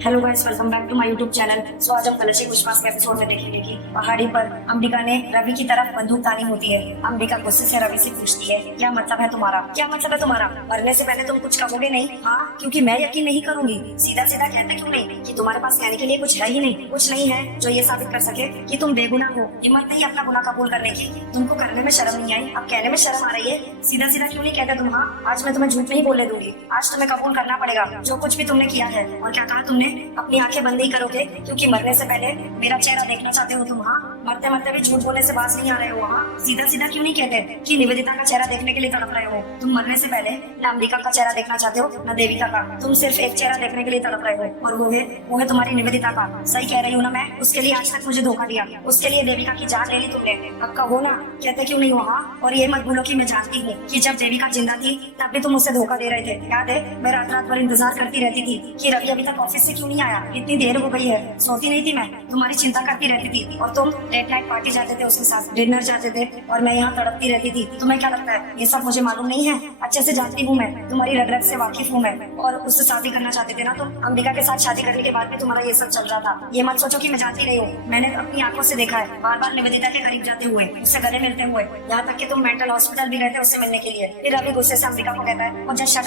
Hello guys, welcome back to my YouTube channel. So आज हम कलशी पुष्पास के एपिसोड में देखेंगे कि पहाड़ी पर अंबिका ने रवि की तरफ बंदूक तानी होती है। अंबिका गुस्से से रवि से पूछती है, क्या मतलब है तुम्हारा? क्या मतलब है तुम्हारा? मरने से पहले तुम कुछ कहोगे नहीं? हाँ, क्योंकि मैं यकीन नहीं करूंगी। सीधा सीधा कहते क्यों नहीं कि तुम्हारे पास कहने के लिए कुछ है ही नहीं, कुछ नहीं है जो ये साबित कर सके कि तुम बेगुनाह हो। हिम्मत नहीं अपना गुनाह कबूल करने की? तुमको करने में शर्म नहीं आई? अब कहने में शर्म आ रही है? सीधा सीधा क्यों नहीं कहते तुम? हाँ, आज मैं तुम्हें झूठ नहीं बोलने दूंगी। आज तुम्हें कबूल करना पड़ेगा जो कुछ भी तुमने किया है। और क्या कहा तुमने? अपनी आंखें बंद नहीं करोगे क्योंकि मरने से पहले मेरा चेहरा देखना चाहते हो तुम? हाँ, मरते मरते भी झूठ बोलने से बाज नहीं आ रहे हो? हाँ, सीधा सीधा क्यों नहीं कहते कि निवेदिता का चेहरा देखने के लिए तड़प रहे हो? तुम मरने से पहले न अंबिका का चेहरा देखना चाहते हो न देविका का। तुम सिर्फ एक चेहरा देखने के लिए तड़प रहे हो और वो है तुम्हारी निवेदिता का। सही कह रही हूँ ना मैं? उसके लिए आज तक मुझे धोखा दिया, उसके लिए देविका की जान ले ली तुमने। अब कहो ना, कहते क्यों नहीं हो? हाँ, और ये मत भूलो कि मैं जानती हूँ कि जब देविका जिंदा थी तब भी तुम मुझसे धोखा दे रहे थे। याद है? मैं रात रात भर इंतजार करती रहती थी कि रवि अभी तक ऑफिस से क्यों नहीं आया। इतनी देर हो गई है, सोती नहीं थी मैं, तुम्हारी चिंता करती रहती थी। और तुम लेट नाइट पार्टी जाते थे, उसके साथ डिनर जाते थे और मैं यहाँ तड़पती रहती थी। तुम्हें क्या लगता है ये सब मुझे मालूम नहीं है? अच्छे से जानती हूँ मैं, तुम्हारी रग रग से वाकिफ हूँ मैं। और उससे शादी करना चाहते थे ना तुम? अंबिका के साथ शादी करने के बाद भी तुम्हारा ये सब चल रहा था। ये मत सोचो कि मैं जानती नहीं हूँ। मैंने अपनी आंखों से देखा है, बार बार निवेदिता के करीब जाते हुए, उससे गले मिलते हुए, यहाँ तक कि तुम मेंटल हॉस्पिटल भी गए थे उससे मिलने के लिए। फिर रवि गुस्से से अंबिका को कहता है, मुझे शट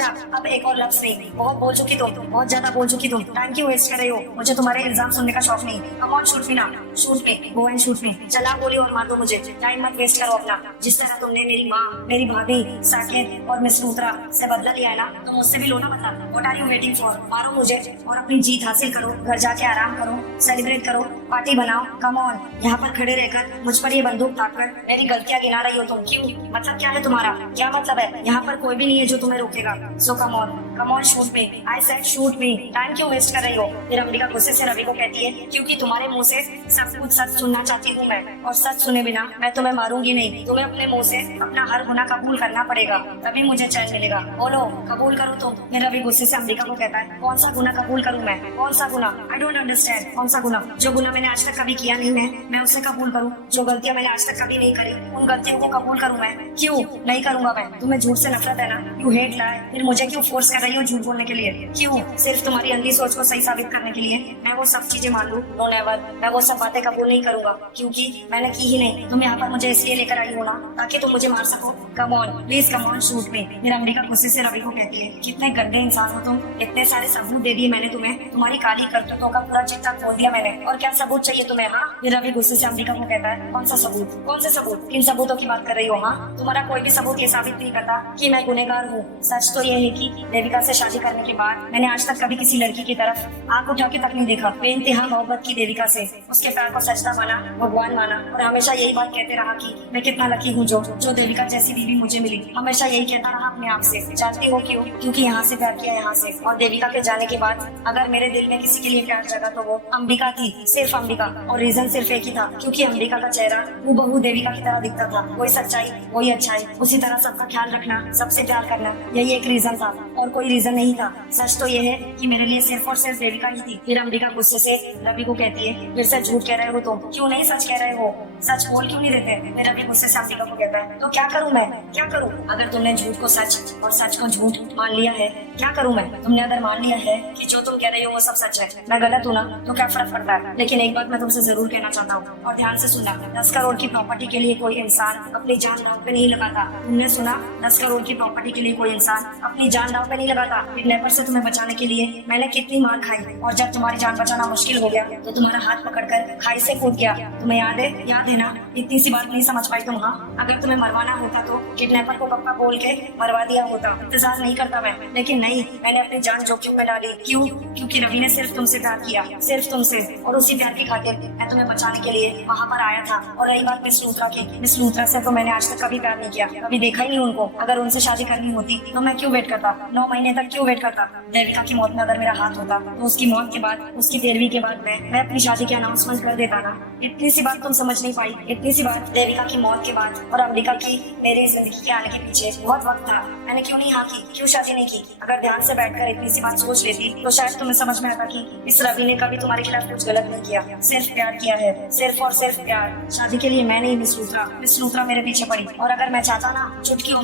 अप, अब एक और लफ्ज नहीं। बहुत बोल चुकी तुम, बहुत ज्यादा बोल चुकी तुम। टाइम क्यों वेस्ट कर रही हो? मुझे तुम्हारे इल्जाम सुनने का शौक नहीं। कम on, shoot me now, shoot me, go and shoot मी। चला गोली और मार दो मुझे, टाइम मत वेस्ट करो अपना। जिस तरह तुमने मेरी माँ, मेरी भाभी, साकेत और मिस लूथरा से बदला लिया है ना, तो मुझसे भी लो ना बदला। What are you waiting for? मारो मुझे और अपनी जीत हासिल करो। घर जाके आराम करो, सेलिब्रेट करो, पार्टी बनाओ। कम ऑन, यहाँ पर खड़े रहकर मुझ पर ये बंदूक ताककर मेरी गलतियाँ गिना रही हो तुम? क्यों? मतलब क्या है तुम्हारा? क्या मतलब है? यहाँ पर कोई भी नहीं है जो तुम्हें रोकेगा। So come on, shoot me, I said shoot me. Time क्यों वेस्ट कर रही हो? फिर अंबिका गुस्से से रवि को कहती है, क्योंकि तुम्हारे मुंह से सब कुछ सच सुनना चाहती हूँ मैं, और सच सुने बिना मैं तुम्हें मारूंगी नहीं। तुम्हें अपने मुंह से अपना हर गुनाह कबूल करना पड़ेगा, तभी मुझे चैन मिलेगा। बोलो, कबूल करो तुम। फिर रवि गुस्से से अंबिका को कहता है, कौन सा गुनाह कबूल करूँ मैं? कौन सा गुनाह? I don't understand. कौन सा गुनाह? जो गुनाह मैंने आज तक कभी किया नहीं है मैं उसे कबूल करूँ? जो गलतियाँ मैंने आज तक कभी नहीं करी उन गलतियों को कबूल करूँ मैं? क्यों नहीं करूंगा मैं? तुम्हें झूठ से नफरत है ना? यू हेट लाई। फिर मुझे क्यों फोर्स कर रही हो झूठ बोलने के लिए? क्यों? सिर्फ तुम्हारी अंधी सोच को सही साबित करने के लिए मैं वो सब चीजें मान लूं? नो नेवर, मैं वो सब बातें कबूल नहीं करूंगा, क्योंकि मैंने की ही नहीं। तुम यहाँ पर मुझे इसलिए लेकर आई हो ना ताकि तुम मुझे मार सको। Come on, please come on, shoot मी। फिर अंबिका गुस्से से रवि को कहती है, कितने गंदे इंसान हो तुम। इतने सारे सबूत दे दिए मैंने तुम्हें, तुम्हारी काली करतूतों का पूरा चिट्ठा खोल दिया मैंने, और क्या सबूत चाहिए तुम्हें? हाँ, फिर रवि गुस्से से अंबिका को कहता है, कौन सा सबूत? कौन से सबूत? किन सबूतों की बात कर रही हो? हाँ, तुम्हारा कोई भी सबूत ये साबित नहीं करता कि मैं गुनहगार हूँ। सच तो ये है कि देविका से शादी करने के बाद मैंने आज तक कभी किसी लड़की की तरफ आंख उठा के तक नहीं देखा। बेइंतहा मोहब्बत की देविका से, उसके प्यार को सजदा माना, भगवान माना, और हमेशा यही बात कहते रहा कि मैं कितना लकी हूँ जो देविका जैसी बीवी मुझे मिली। हमेशा यही कहता रहा अपने आप से। जानती हो क्यों? क्योंकि यहाँ से प्यार किया, यहाँ से। और देविका के जाने के बाद अगर मेरे दिल में किसी के लिए प्यार जगा तो वो अंबिका थी, सिर्फ अंबिका। और रीजन सिर्फ एक ही था, क्योंकि अंबिका का चेहरा हूबहू देविका की तरह दिखता था। वही सच्चाई, वही अच्छाई, उसी तरह सबका ख्याल रखना, सबसे प्यार करना, यही एक रीजन था और कोई रीजन नहीं था। सच तो ये है कि मेरे लिए सिर्फ और सिर्फ देविका ही थी। फिर अंबिका गुस्से से रवि को कहती है, फिर से झूठ कह रहे हो तो? क्यों नहीं सच कह रहे हो? सच बोल क्यों नहीं देते? फिर रवि गुस्से से अंबिका को कहता है, तो क्या करूं मैं? क्या करूं? अगर तुमने झूठ को सच और सच को झूठ मान लिया है, क्या करूं मैं? तुमने अगर मान लिया है कि जो तुम कह रही हो वो सब सच है, मैं गलत हूँ ना, तो क्या फर्क पड़ता है? लेकिन एक बात मैं तुमसे जरूर कहना चाहता हूँ, और ध्यान से सुनना। 10 करोड़ की प्रॉपर्टी के लिए कोई इंसान अपनी जान दांव पे नहीं लगाता। तुमने सुना? 10 करोड़ की प्रॉपर्टी के लिए कोई इंसान अपनी जान दांव पे नहीं लगाता। किडनैपर से तुम्हें बचाने के लिए मैंने कितनी मार खाई, और जब तुम्हारी जान बचाना मुश्किल हो गया तो तुम्हारा हाथ पकड़कर खाई से कूद गया। तुम्हें याद है? याद है ना? इतनी सी बात नहीं समझ पाई तुम? हाँ, अगर तुम्हें मरवाना होता तो किडनैपर को पक्का बोल के मरवा दिया होता, इंतजार नहीं करता मैं। लेकिन नहीं, मैंने अपनी जान जोखिम में डाली। क्यों? क्योंकि रवि ने सिर्फ तुमसे प्यार किया, सिर्फ तुमसे, और उसी प्यार की खातिर मैं तुम्हें बचाने के लिए वहाँ पर आया था। और रही बात मिस लूथरा की, मिस लूथरा से तो मैंने आज तक कभी प्यार नहीं किया, कभी देखा ही नहीं उनको। अगर उनसे शादी करनी होती तो मैं क्यों वेट करता? 9 महीने तक क्यों वेट करता? देविका की मौत में अगर मेरा हाथ होता तो उसकी मौत के बाद, उसकी पैरवी के बाद मैं अपनी शादी की अनाउंसमेंट कर देता ना। इतनी सी बात तुम समझ नहीं पाई, इतनी सी बात देविका की मौत के बाद और अंबिका की मेरी जिंदगी के आने के पीछे बहुत वक्त था। मैंने क्यों नहीं हाँ की, क्यों शादी नहीं की? अगर ध्यान से बैठकर इतनी सी बात सोच लेती तो शायद तुम्हें समझ में आता कि इस रवि ने कभी तुम्हारे खिलाफ कुछ गलत नहीं किया, सिर्फ प्यार किया है, सिर्फ और सिर्फ प्यार। शादी के लिए मैं नहीं, मिस लूथरा मेरे पीछे पड़ी, और अगर मैं चाहता ना चुटकियों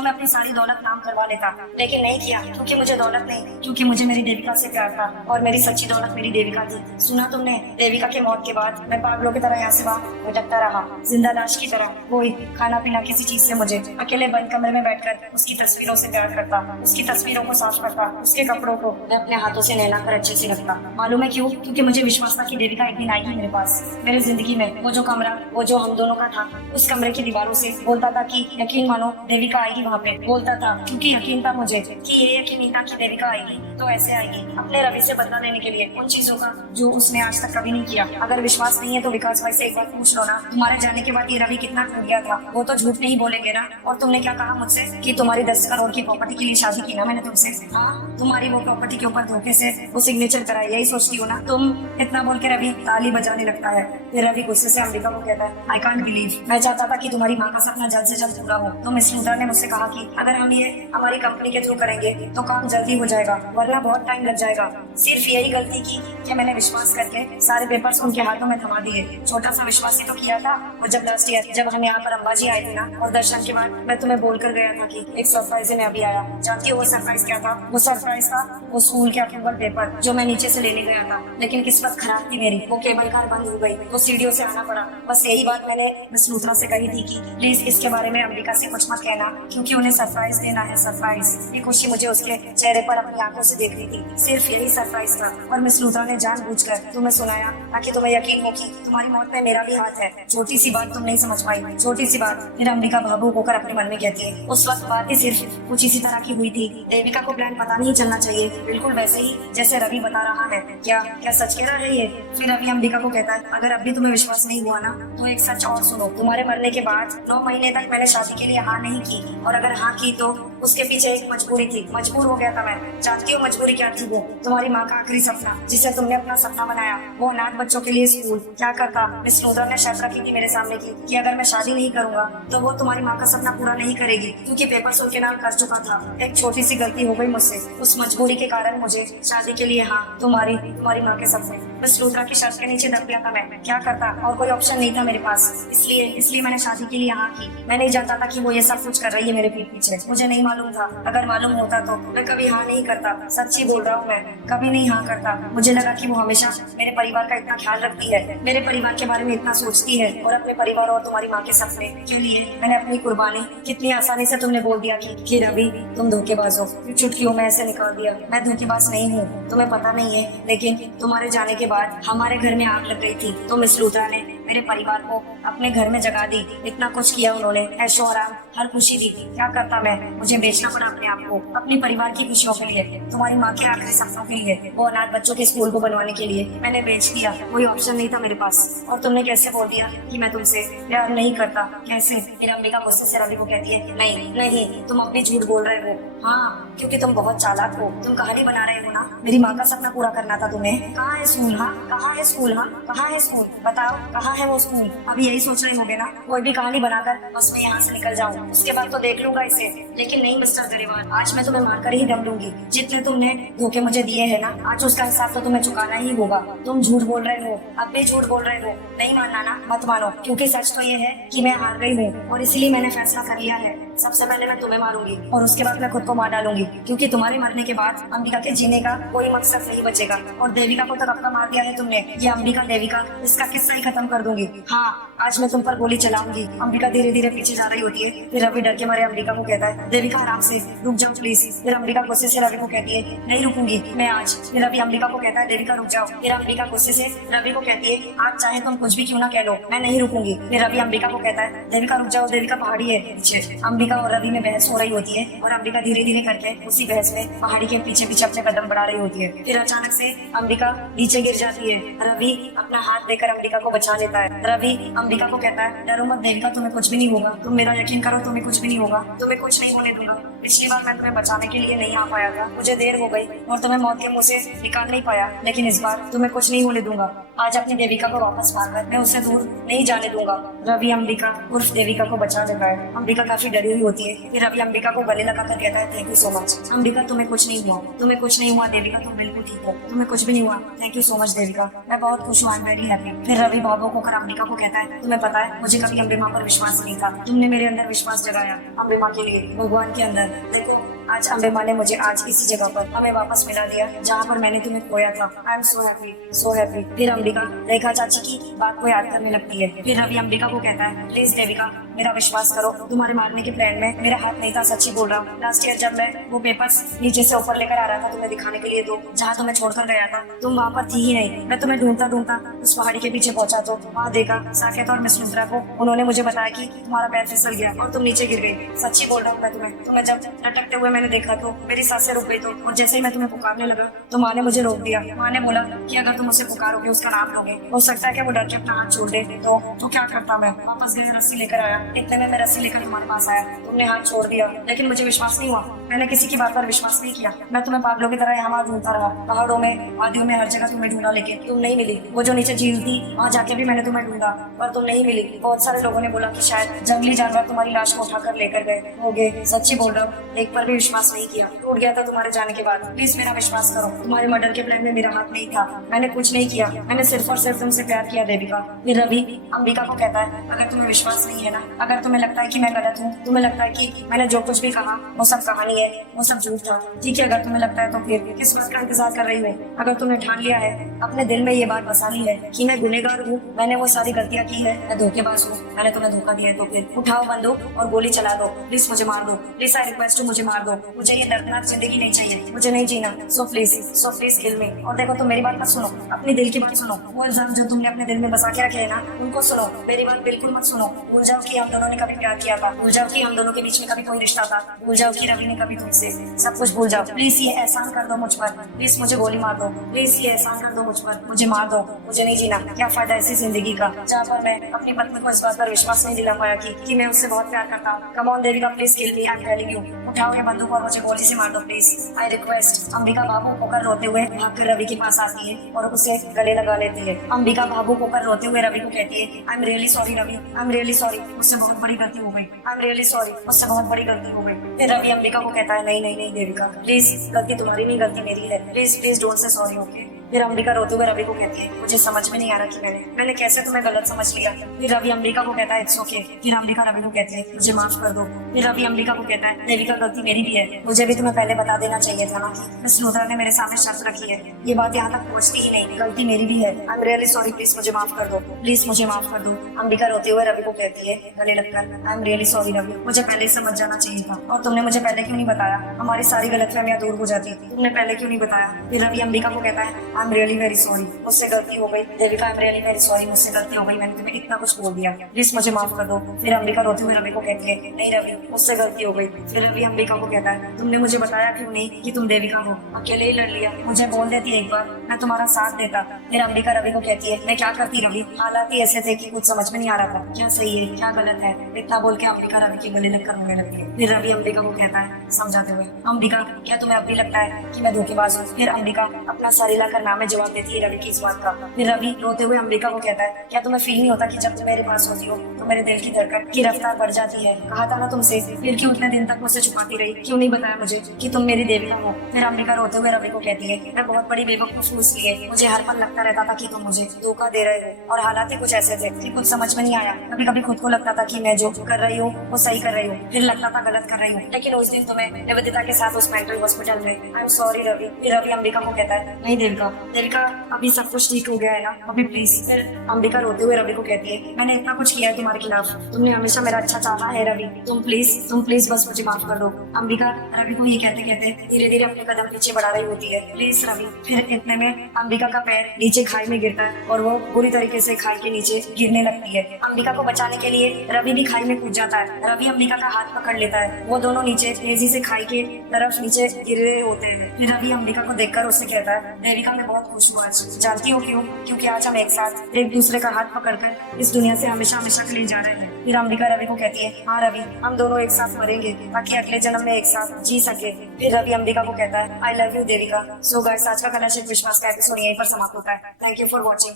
में अपनी सारी दौलत नाम करवा लेता, लेकिन नहीं किया, क्योंकि मुझे दौलत नहीं, क्योंकि मुझे मेरी देविका से प्यार था और मेरी सच्ची दौलत मेरी देविका थी। सुना तुमने, देविका की मौत के बाद मैं पागलों की तरह यहाँ से वहाँ भटकता रहा, जिंदा लाश की तरह। कोई खाना पीना किसी चीज से मुझे अकेले बंद कमरे में बैठकर उसकी तस्वीरों से प्यार करता, उसकी तस्वीरों को साफ करता, उसके कपड़ों को मैं अपने हाथों से नहला कर अच्छे से रखता। मालूम है क्यों? क्योंकि मुझे विश्वास था कि देविका एक दिन आएगी मेरे पास, मेरे जिंदगी में। वो जो कमरा, वो जो हम दोनों का था, उस कमरे की दीवारों से बोलता था कि यकीन मानो देविका आएगी वहाँ पे। बोलता था क्योंकि यकीन था मुझे कि ये यकीन नहीं था कि देविका आएगी तो ऐसे आएगी, अपने रवि से बदला लेने के लिए, उन चीजों का जो उसने आज तक कभी नहीं किया। अगर विश्वास नहीं है तो विकास भाई से एक बार पूछ लो ना, तुम्हारे जाने के बाद ये रवि कितना टूट गया था। वो तो झूठ नहीं बोलेंगे ना। और तुमने क्या कहा मुझसे कि तुम्हारी 10 करोड़ की प्रॉपर्टी के लिए शादी की ना मैंने तुमसे? हाँ, तुम्हारी वो प्रॉपर्टी के ऊपर धोखे से वो सिग्नेचर कराई, यही सोचती हो ना तुम? इतना बोल के रवि ताली बजाने लगता है। फिर रवि गुस्से से अंबिका को कहता है, आई कांट बिलीव, मैं चाहता था कि तुम्हारी माँ का सपना जल्द से जल्द पूरा हो। तो मिस लूथरा ने मुझसे कहा कि अगर हम ये हमारी कंपनी के थ्रू करेंगे तो काम जल्दी हो जाएगा, वरना बहुत टाइम लग जाएगा। सिर्फ यही गलती की कि मैंने विश्वास करके सारे पेपर्स उनके हाथों में थमा दिए। छोटा सा विश्वास ही तो किया था। और जब लास्ट ईयर जब हम यहाँ पर अंबाजी आए थे ना, और दर्शन के बाद मैं तुम्हें बोल कर गया था कि एक सरप्राइज में अभी आया। जानती हो वो सरप्राइज क्या था? वो सरप्राइज था वो स्कूल के अप्रूवल पेपर जो मैं नीचे से लेने गया था, लेकिन किस्मत खराब थी मेरी, वो केबल कार बंद हो गई, वो सीढ़ियों से आना पड़ा। बस यही बात मैंने मिस लूथरा से कही थी कि प्लीज इसके बारे में अंबिका से कुछ मत कहना, क्योंकि उन्हें सरप्राइज देना है, सरप्राइज। ये खुशी मुझे उसके चेहरे पर अपनी आंखों से देखनी थी, सिर्फ यही सरप्राइज था। और मिस लूथरा ने जानबूझकर तुम्हें सुनाया ताकि तुम्हें यकीन हो कि तुम्हारी मौत में मेरा भी हाथ है। छोटी सी बात तुम नहीं समझ पाई, छोटी सी बात। फिर अंबिका भावुक होकर अपने मन में कहती है, उस वक्त बात ही सिर्फ कुछ इसी तरह की हुई थी। देविका को प्लान पता नहीं चलना चाहिए, बिल्कुल वैसे ही जैसे रवि बता रहा है। क्या क्या सच कह रहा है ये? फिर रवि अंबिका को कहता है, अगर अब भी तुम्हें विश्वास नहीं हुआ ना तो एक सच और सुनो। तुम्हारे मरने के बाद 9 महीने तक मैंने शादी के लिए हाँ नहीं की, और अगर हाँ की तो उसके पीछे एक मजबूरी थी। मजबूर हो गया था मैं। जानती हो मजबूरी क्या थी? वो तुम्हारी माँ का आखिरी सपना, जिसे तुमने अपना सपना बनाया, वो अनाथ बच्चों के लिए स्कूल। क्या करता? मिस लूथरा ने शर्त रखी थी मेरे सामने की कि अगर मैं शादी नहीं करूंगा तो वो तुम्हारी माँ का सपना पूरा नहीं करेगी, क्योंकि पेपर्स उनके नाम कर चुका था। एक छोटी सी गलती हो गई मुझसे, उस मजबूरी के कारण मुझे शादी के लिए हाँ, तुम्हारी माँ के सपने। मिस लूथरा की शर्त के नीचे दब गया था मैं। क्या करता? और कोई ऑप्शन नहीं था मेरे पास, इसलिए मैंने शादी के लिए हाँ की। मैं नहीं जानता था कि वो ये सब कुछ कर रही है मेरे पीठ पीछे, मुझे नहीं मालूम था। अगर मालूम होता तो मैं कभी हाँ नहीं करता। सच्ची बोल रहा हूँ, मैं कभी नहीं हाँ करता। मुझे लगा कि वो हमेशा मेरे परिवार का इतना ख्याल रखती है, मेरे परिवार के बारे में इतना सोचती है, और अपने परिवार और तुम्हारी माँ के सपने के लिए मैंने अपनी कुर्बानी कितनी आसानी से तुमने बोल दिया कि रवि तुम धोखेबाज हो। चुटकियों में ऐसे निकाल दिया। मैं धोखेबाज नहीं हूँ, तुम्हें पता नहीं है, लेकिन तुम्हारे जाने के बाद हमारे घर में आग लग गई थी, तो मिस लूथरा ने मेरे परिवार को अपने घर में जगा दी। इतना कुछ किया उन्होंने, ऐशो आराम हर खुशी दी। क्या करता मैं? मुझे बेचना पड़ा अपने आप को, अपने परिवार की खुशियों के लिए, तुम्हारी माँ के आखिरी सपनों के लिए, वो अनाथ बच्चों के स्कूल को बनवाने के लिए मैंने बेच दिया। कोई ऑप्शन नहीं था मेरे पास। और तुमने कैसे बोल दिया कि मैं तुमसे प्यार नहीं करता? कैसे? फिर अंबिका गुस्से से रवि को कहती है, नहीं, तुम अब भी झूठ बोल रहे हो। हाँ, क्योंकि तुम बहुत चालाक हो, तुम कहानी बना रहे हो ना। मेरी माँ का सपना पूरा करना था तुम्हें। कहाँ है स्कूल? हाँ, कहाँ है स्कूल? हाँ, कहाँ है स्कूल? बताओ, कहाँ है वो स्कूल? अभी यही सोच रहे होगे ना, कोई भी कहानी बनाकर बस मैं यहाँ से निकल जाऊँ, उसके बाद तो देख लूंगा इसे। लेकिन नहीं मिस्टर गरेवाल, आज मैं तुम्हें मारकर ही दम लूंगी। जितने तुमने धोखे मुझे दिए है ना, आज उसका हिसाब तो तुम्हें चुकाना ही होगा। तुम झूठ बोल रहे हो, अब भी झूठ बोल रहे हो। नहीं मानना ना, मत मानो, क्योंकि सच तो ये है कि मैं हार गई हूँ, और इसीलिए मैंने फैसला कर लिया है। सबसे पहले मैं तुम्हें मारूंगी, और उसके बाद मैं खुद को मार डालूंगी, क्योंकि तुम्हारे मरने के बाद अंबिका के जीने का कोई मकसद नहीं बचेगा। और देविका को तो कब का मार दिया है तुमने। ये अंबिका देविका, इसका किस्सा ही खत्म कर दूंगी। हाँ, आज मैं तुम पर गोली चलाऊंगी। अंबिका धीरे धीरे पीछे जा रही होती है। फिर रवि डर के मारे अंबिका को कहता है, देविका आराम से, रुक जाओ प्लीज। फिर अंबिका गुस्से से रवि को कहती है, नहीं रुकूंगी मैं आज। फिर रवि अंबिका को कहता है, देविका रुक जाओ। फिर अंबिका गुस्से से रवि को कहती है, आज चाहे तुम कुछ भी क्यों ना कह लो, मैं नहीं रुकूंगी। फिर रवि अंबिका को कहता है, देविका रुक जाओ, देविका पहाड़ी है पीछे। अंबिका और रवि में बहस हो रही होती है, और अंबिका धीरे धीरे करके उसी बहस में पहाड़ी के पीछे पीछे अपने कदम बढ़ा रही होती है। फिर अचानक से अंबिका नीचे गिर जाती है। रवि अपना हाथ देकर अंबिका को बचा लेता है। रवि अंबिका को कहता है, डरो मत देविका, तुम्हें कुछ भी नहीं होगा, तुम मेरा यकीन करो, तुम्हें कुछ भी नहीं होगा, तुम्हें कुछ नहीं होने दूंगा। पिछली बार मैं तुम्हें बचाने के लिए नहीं आ पाया था, मुझे देर हो गई और तुम्हें मौत के मुंह से निकाल नहीं पाया, लेकिन इस बार तुम्हें कुछ नहीं होने दूंगा। आज अपनी देविका को वापस पाकर मैं उसे दूर नहीं जाने दूंगा। रवि अंबिका उर्फ देविका को बचा लेता है। अंबिका काफी डरी हुई होती है। फिर रवि अंबिका को गले लगाकर कहता है, thank you so much Ambika, तुम्हें कुछ नहीं हुआ, तुम्हें कुछ नहीं हुआ देविका, तुम बिल्कुल ठीक हो, तुम्हें कुछ भी नहीं हुआ। Thank you so much Devika, मैं बहुत खुश हूँ, आई एम वेरी हैप्पी। फिर रवि भावुक होकर अंबिका को कहता है, तुम्हें पता है मुझे कभी अम्बे माँ पर विश्वास नहीं था, तुमने मेरे अंदर विश्वास जगाया अम्बे माँ के लिए, भगवान के अंदर। देखो आज अम्बे माँ ने मुझे आज इसी जगह पर हमें वापस मिला दिया जहाँ पर मैंने तुम्हें खोया था। I am so happy, so happy. फिर अंबिका रेखा चाची की बात को याद करने लगती है। फिर रवि अंबिका को कहता है, प्लीज देविका मेरा विश्वास करो, तुम्हारे मारने के प्लान में मेरा हाथ नहीं था, सच्ची बोल रहा हूँ। लास्ट ईयर जब मैं वो पेपर्स नीचे से ऊपर लेकर आ रहा था तुम्हें दिखाने के लिए, तो जहाँ तुम्हें छोड़कर गया था तुम वहाँ पर थी ही नहीं। मैं तुम्हें ढूंढता ढूंढता उस पहाड़ी के पीछे पहुंचा तो वहाँ देखा साकेत और मिस मित्रा को। उन्होंने मुझे बताया कि तुम्हारा पैर फिसल गया और तुम नीचे गिर गई। सच्ची बोल रहा हूँ मैं तुम्हें जब लटकते हुए मैंने देखा तो मेरी सांसें रुक गई। तो और जैसे ही मैं तुम्हें पुकारने लगा तो माँ ने मुझे रोक दिया। माँ ने बोला कि अगर तुम उसे पुकारोगे उसका नाम लोगे, हो सकता है कि वो डर के अपना हाथ छोड़ दे। तो क्या करता मैं? वापस गया, रस्सी लेकर आया। इतने में मैं रस्सी लेकर तुम्हारे पास आया, तुमने हाथ छोड़ दिया, लेकिन मुझे विश्वास नहीं हुआ। मैंने किसी की बात पर विश्वास नहीं किया। मैं तुम्हें पागलों की तरह यहाँ वहाँ ढूंढता रहा, पहाड़ों में, वादियों में, हर जगह तुम्हें ढूंढा, लेकिन तुम नहीं मिली। वो जो नीचे झील थी वहाँ जाके भी मैंने तुम्हें ढूंढा पर तुम नहीं मिली। बहुत सारे लोगों ने बोला कि शायद जंगली जानवर तुम्हारी लाश को उठाकर लेकर गए होंगे। सच्ची बोल रहा हूँ, एक पर भी विश्वास नहीं किया, टूट गया था तुम्हारे जाने के बाद। प्लीज मेरा विश्वास करो, तुम्हारे मर्डर के प्लान में मेरा हाथ नहीं था, मैंने कुछ नहीं किया, मैंने सिर्फ और सिर्फ तुमसे प्यार किया देविका। फिर रवि अंबिका को कहता है, अगर तुम्हें विश्वास नहीं है ना, अगर तुम्हें लगता है कि मैं गलत हूँ, तुम्हें लगता है कि मैंने जो कुछ भी कहा वो सब कहानी है, वो सब झूठ था, ठीक है। अगर तुम्हें लगता है तो फिर किस बात का इंतजार कर रही हो? अगर तुमने ठान लिया है, अपने दिल में ये बात बसा ली है कि मैं गुनहगार हूँ, मैंने वो सारी गलतियाँ की है, मैं धोखेबाज हूँ, मैंने तुम्हें धोखा दिया है, तो फिर उठाओ बंदूक और गोली चला दो। प्लीज मुझे मार दो, प्लीज आई रिक्वेस्ट टू, मुझे मार दो। मुझे ये दर्दनाक जिंदगी नहीं चाहिए, मुझे नहीं जीना। सो प्लीज किल मी। और देखो तुम मेरी बात मत सुनो, अपनी दिल की बात सुनो। वो इल्जाम जो तुमने अपने दिल में बसा के रखे है ना, उनको सुनो, मेरी बात बिल्कुल मत सुनो। भूल जाओ कि हम दोनों ने कभी प्यार किया था, भूल जाओ कि हम दोनों के बीच में कभी कोई रिश्ता था, भूल जाओ कि रवि ने कभी तुमसे, सब कुछ भूल जाओ। प्लीज ये एहसान कर दो मुझ पर, प्लीज मुझे गोली मार दो, प्लीज ये एहसान कर दो मुझ पर, मुझे मार दो, मुझे नहीं जीना। क्या फायदा ऐसी जिंदगी का जहाँ पर मैं अपनी पत्नी को इस बात पर विश्वास नहीं दिला पाया कि मैं उससे बहुत प्यार करता हूँ। Come on Devika, please kill me, I am telling you. उठाओ ये बंदूक और मुझे गोली से मार दो प्लीज, आई रिक्वेस्ट। अंबिका भावुक होकर रोते हुए भागकर रवि के पास आती है और उसे गले लगा लेती है। अंबिका भावुक होकर रोते हुए रवि को कहती है, I am really sorry Ravi, I am really sorry, मुझसे बहुत बड़ी गलती हो गई, आई एम रियली सॉरी, मुझसे बहुत बड़ी गलती हो गई। फिर रवि अंबिका को कहता है, नहीं देविका, प्लीज गलती तुम्हारी नहीं, गलती मेरी है, please don't say sorry, okay. फिर अंबिका रोते हुए रवि को कहती है, मुझे समझ में नहीं आ रहा कि मैंने कैसे तुम्हें गलत समझ लिया। फिर रवि अंबिका को कहता है, इट्स ओके। फिर अंबिका रवि को कहती है, मुझे माफ कर दो। फिर रवि अंबिका को कहता है, देविका गलती मेरी भी है, मुझे भी तुम्हें पहले बता देना चाहिए था ना कि मिस रुद्रा ने मेरे सामने शर्त रखी है, ये बात यहाँ तक पहुँचती ही नहीं, गलती मेरी भी है, I am really sorry, please मुझे माफ कर दो, प्लीज मुझे माफ कर दो। अंबिका रोते हुए रवि को कहती है गले लगकर, I am really sorry Ravi, मुझे पहले ही समझ जाना चाहिए था, और तुमने मुझे पहले क्यों नहीं बताया, हमारी सारी गलतफहमियां दूर हो जाती, तुमने पहले क्यों नहीं बताया। फिर रवि अंबिका को कहता है, I am really very sorry, मुझसे गलती हो गई देविका, आई एम रियली वेरी सॉरी, मुझसे गलती हो गई, मैंने तुम्हें इतना कुछ बोल दिया, प्लीज मुझे माफ कर दो। फिर अंबिका रोते हुए रवि को कहती है, नहीं रवि, मुझसे गलती हो गई। फिर रवि अंबिका को कहता है, तुमने मुझे बताया क्यों नहीं कि तुम देविका हो, अकेले ही लड़ लिया, मुझे बोल देती एक बार, मैं तुम्हारा साथ देता। फिर अंबिका रवि को कहती है, मैं क्या करती रवि, हालात ही ऐसे थे कि कुछ समझ में नहीं आ रहा था, क्या सही है क्या गलत है। इतना बोल के अंबिका रवि के गले लगकर रोने लगती है। फिर रवि अंबिका को कहता है समझाते हुए, अंबिका क्या तुम्हें अब भी लगता है कि मैं धोखेबाज हूँ। फिर अंबिका अपना सर हिलाकर नाम में जवाब देती है रवि की इस बात का। फिर रवि रोते हुए अंबिका को कहता है, क्या तुम्हें फील नहीं होता कि जब तुम मेरे पास होती हो तो मेरे दिल की धड़कन की रफ्तार बढ़ जाती है। कहा था ना तुमसे, फिर क्यों इतने दिन तक मुझसे छुपाती रही, क्यों नहीं बताया मुझे कि तुम मेरी देविका हो। फिर अंबिका रोते हुए रवि को कहती है, मैं बहुत बड़ी बेवकूफ हूँ, इसलिए मुझे हर पल लगता रहता था कि तुम मुझे धोखा दे रहे हो, और हालात ही कुछ ऐसे थे कि कुछ समझ में नहीं आया। कभी कभी खुद को लगता था कि मैं जो कर रही हूँ वो सही कर रही हूँ, फिर लगता था गलत कर रही हूँ। लेकिन उस दिन तुम्हें निवेदिता के साथ उस मेंटल हॉस्पिटल में, आई एम सॉरी रवि। फिर रवि अंबिका को कहता है, नहीं देविका अभी सब कुछ ठीक हो गया है ना, अभी प्लीज। फिर अंबिका रोते हुए रवि को कहती है, मैंने इतना कुछ किया है तुम्हारे खिलाफ, तुमने हमेशा मेरा अच्छा चाहा है रवि, तुम प्लीज बस मुझे माफ कर दो। अंबिका रवि को ये कहते कहते धीरे धीरे अपने कदम पीछे बढ़ा रही होती है, प्लीज रवि। फिर इतने में अंबिका का पैर नीचे खाई में गिरता है और वो बुरी तरीके से खाई के नीचे गिरने लगती है। अंबिका को बचाने के लिए रवि भी खाई में कूद जाता है। रवि अंबिका का हाथ पकड़ लेता है, वो दोनों नीचे तेजी से खाई के तरफ नीचे गिर रहे होते हैं। फिर रवि अंबिका को देखकर उससे कहता है, देविका मैं बहुत खुश हूँ आज, जानती हो क्यों? क्योंकि आज हम एक साथ एक दूसरे का हाथ पकड़कर इस दुनिया से हमेशा हमेशा के लिए कहीं जा रहे हैं। फिर अंबिका रवि को कहती है, हाँ रवि, हम दोनों एक साथ मरेंगे ताकि अगले जन्म में एक साथ जी सके। फिर रवि अंबिका को कहता है, I love you Devika. So guys, आज का कलश एक विश्वास का एपिसोड यहीं पर समाप्त होता है। Thank you for watching.